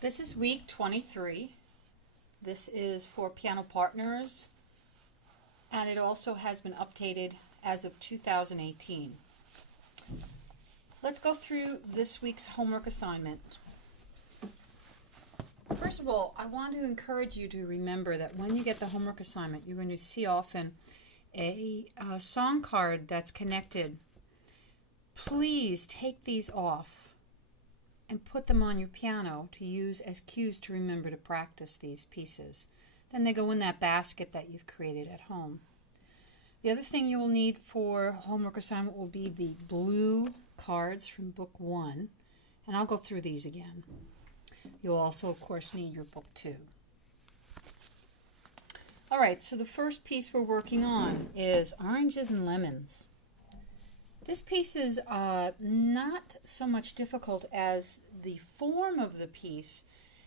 This is week 23. This is for piano partners, and it also has been updated as of 2018. Let's go through this week's homework assignment. First of all, I want to encourage you to remember that when you get the homework assignment, you're going to see often a song card that's connected. Please take these off and put them on your piano to use as cues to remember to practice these pieces. Then they go in that basket that you've created at home. The other thing you will need for homework assignment will be the blue cards from book 1, and I'll go through these again. You'll also, of course, need your book 2. All right, so the first piece we're working on is Oranges and Lemons. This piece is not so much difficult as the form of the piece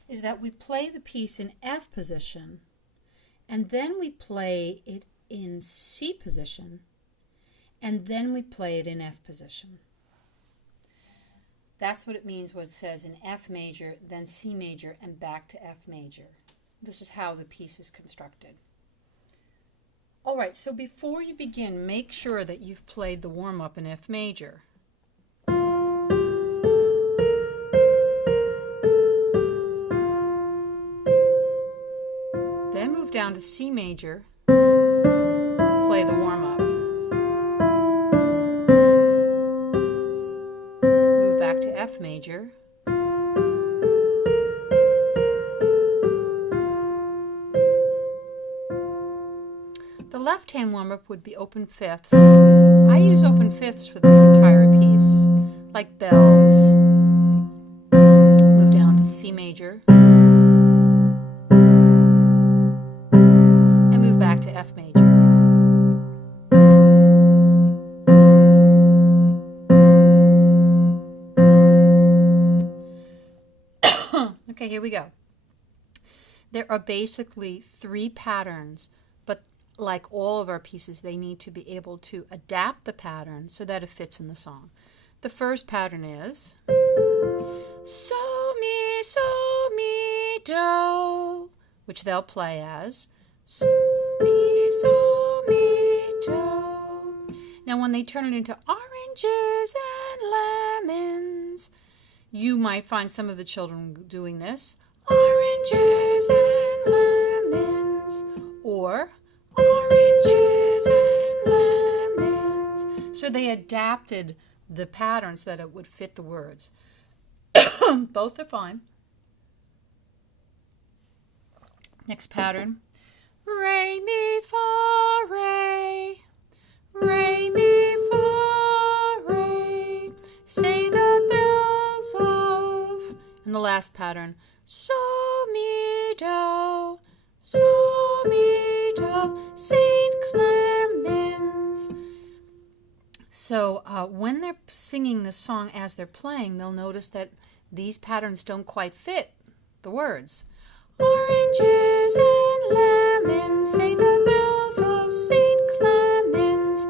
is that we play the piece in F position and then we play it in C position and then we play it in F position. That's what it means when it says in F major, then C major, and back to F major. This is how the piece is constructed. All right, so before you begin, make sure that you've played the warm-up in F major. Then move down to C major, play the warm-up. Move back to F major. The left-hand warm-up would be open fifths. I use open fifths for this entire piece, like bells. Move down to C major. And move back to F major. Okay, here we go. There are basically 3 patterns, but like all of our pieces, they need to be able to adapt the pattern so that it fits in the song. The first pattern is so, mi, do, which they'll play as so, mi, do. Now when they turn it into oranges and lemons, you might find some of the children doing this, oranges and lemons, or oranges and lemons. So they adapted the pattern so that it would fit the words. Both are fine. Next pattern. Re, mi, fa, re. Re, mi, fa, re. Say the bells of. And the last pattern. So, mi, do. So, mi, do. St. Clemens. So when they're singing the song as they're playing, they'll notice that these patterns don't quite fit the words. Oranges and lemons, say the bells of St. Clemens.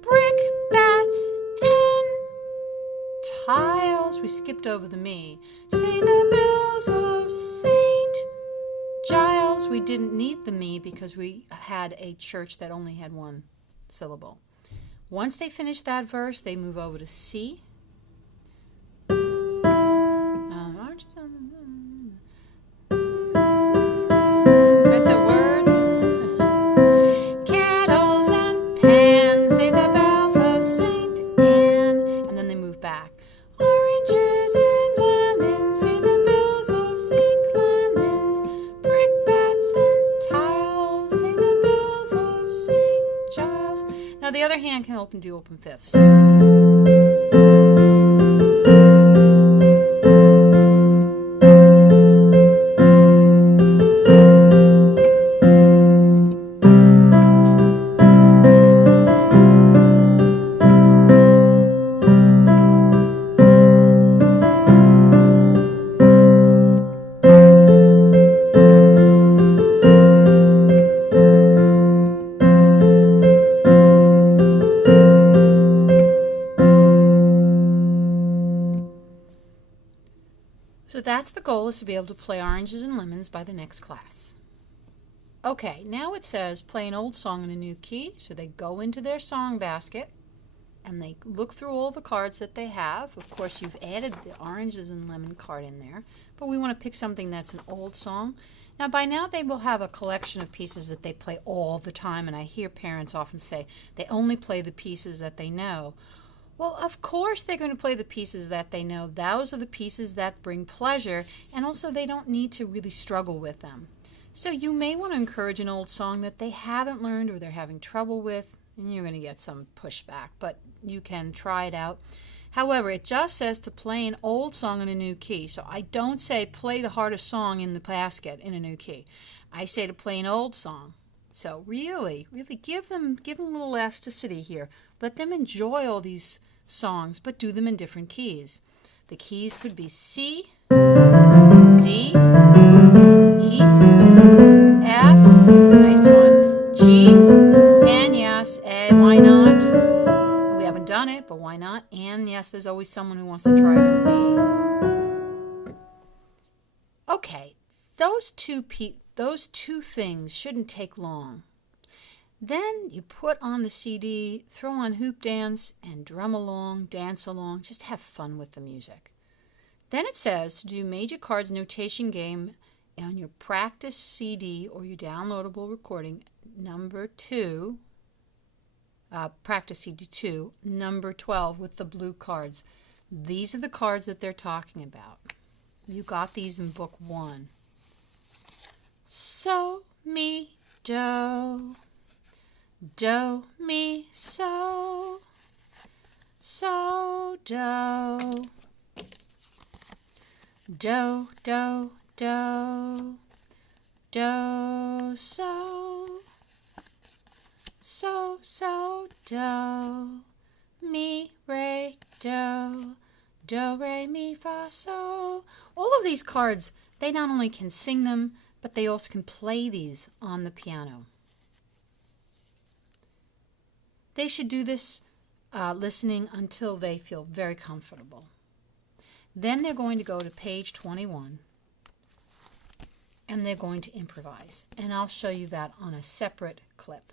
Brickbats and tiles. We skipped over the me. Say the bells of St. Giles. We didn't need the me because we had a church that only had one syllable. Once they finish that verse, they move over to C. Fit the words. Kettles and pans, say the bells of St. Anne. And then they move back. Oranges and lemons, say the bells of St. Clemens. Brickbats and tiles, say the bells of St. Giles. Now the other hand can do open fifths. that's the goal, is to be able to play Oranges and Lemons by the next class. Okay, now it says play an old song in a new key. So they go into their song basket and they look through all the cards that they have. Of course, you've added the Oranges and Lemon card in there, but we want to pick something that's an old song. Now, by now, they will have a collection of pieces that they play all the time, and I hear parents often say they only play the pieces that they know. Well, of course they're going to play the pieces that they know. Those are the pieces that bring pleasure, and also they don't need to really struggle with them. So you may want to encourage an old song that they haven't learned or they're having trouble with, and you're going to get some pushback, but you can try it out. However, it just says to play an old song in a new key. So I don't say play the hardest song in the basket in a new key. I say to play an old song. So really give them a little elasticity here. Let them enjoy all these songs, but do them in different keys. The keys could be C, D, E, F, nice one, G, and yes, A, why not? We haven't done it, but why not? And yes, there's always someone who wants to try it in B. Okay, those two things shouldn't take long. Then you put on the CD, throw on Hoop Dance, and drum along, dance along, just have fun with the music. Then it says to do Major Chords Notation Game on your practice CD or your downloadable recording, number 2, practice CD 2, number 12 with the blue cards. These are the cards that they're talking about. You got these in book 1. So, mi, do, do, mi, so, do, do, do, do, do, so, do, mi, re, do, re, mi, fa, so. All of these cards, they not only can sing them, but they also can play these on the piano. They should do this listening until they feel very comfortable. Then they're going to go to page 21 and they're going to improvise. And I'll show you that on a separate clip.